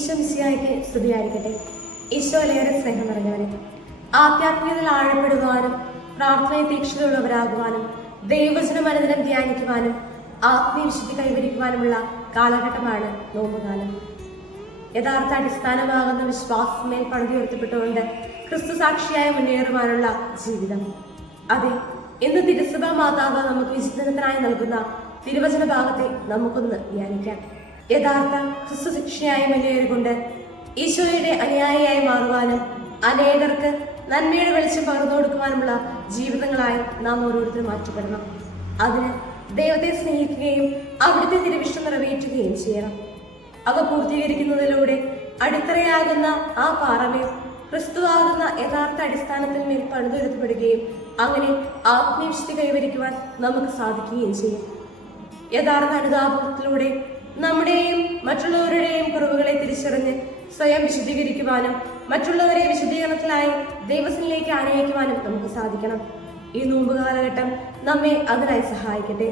ഈശോ മിശിഹായ്ക്ക് സ്തുതിയായിരിക്കട്ടെ. ഈശോയിലേറെ സ്നേഹം നിറഞ്ഞവരെ, ആധ്യാത്മികതയിൽ ആഴപ്പെടുവാനും പ്രാർത്ഥനയെ തീക്ഷണതയുള്ളവരാകുവാനും ദൈവവചനം അനുദിനം ധ്യാനിക്കുവാനും ആത്മീയവിശുദ്ധി കൈവരിക്കുവാനുമുള്ള കാലഘട്ടമാണ് നോമ്പുകാലം. യഥാർത്ഥ അടിസ്ഥാനമാകുന്ന വിശ്വാസമേൽ പണിതുയർത്തപ്പെട്ടുകൊണ്ട് ക്രിസ്തു സാക്ഷിയായി മുന്നേറുവാനുള്ള ജീവിതം. അതെ, ഇന്ന് തിരുസഭാ മാതാവ് നമുക്ക് വിചിന്തനത്തിനായി നൽകുന്ന തിരുവചന ഭാഗത്തെ നമുക്കൊന്ന് ധ്യാനിക്കാം. യഥാർത്ഥ ക്രിസ്തു ശിക്ഷയായി മുന്നേറിക്കൊണ്ട് ഈശോയുടെ അനുയായിയായി മാറുവാനും അനേകർക്ക് നന്മയുടെ വെളിച്ചം പകർന്നു കൊടുക്കുവാനുമുള്ള ജീവിതങ്ങളായി നാം ഓരോരുത്തരും മാറ്റപ്പെടണം. അതിന് ദൈവത്തെ സ്നേഹിക്കുകയും അവിടുത്തെ തിരുവിഷ്ടം നിറവേറ്റുകയും ചെയ്യണം. അവ പൂർത്തീകരിക്കുന്നതിലൂടെ അടിത്തറയാകുന്ന ആ പാറമേൽ ക്രിസ്തുവാകുന്ന യഥാർത്ഥ അടിസ്ഥാനത്തിൽ മേൽ പണിതുയർത്തപ്പെടുകയും അങ്ങനെ ആത്മീയവിശുദ്ധി കൈവരിക്കുവാൻ നമുക്ക് സാധിക്കുകയും ചെയ്യും. യഥാർത്ഥ അനുതാപത്തിലൂടെ നമ്മുടെയും മറ്റുള്ളവരുടെയും കുറവുകളെ തിരിച്ചറിഞ്ഞ് സ്വയം വിശുദ്ധീകരിക്കുവാനും മറ്റുള്ളവരെ വിശുദ്ധീകരണത്തിനായി ദൈവത്തിലേക്ക് ആനയിക്കുവാനും നമുക്ക് സാധിക്കണം. ഈ നോമ്പ് കാലഘട്ടം നമ്മെ അതിനായി സഹായിക്കട്ടെ.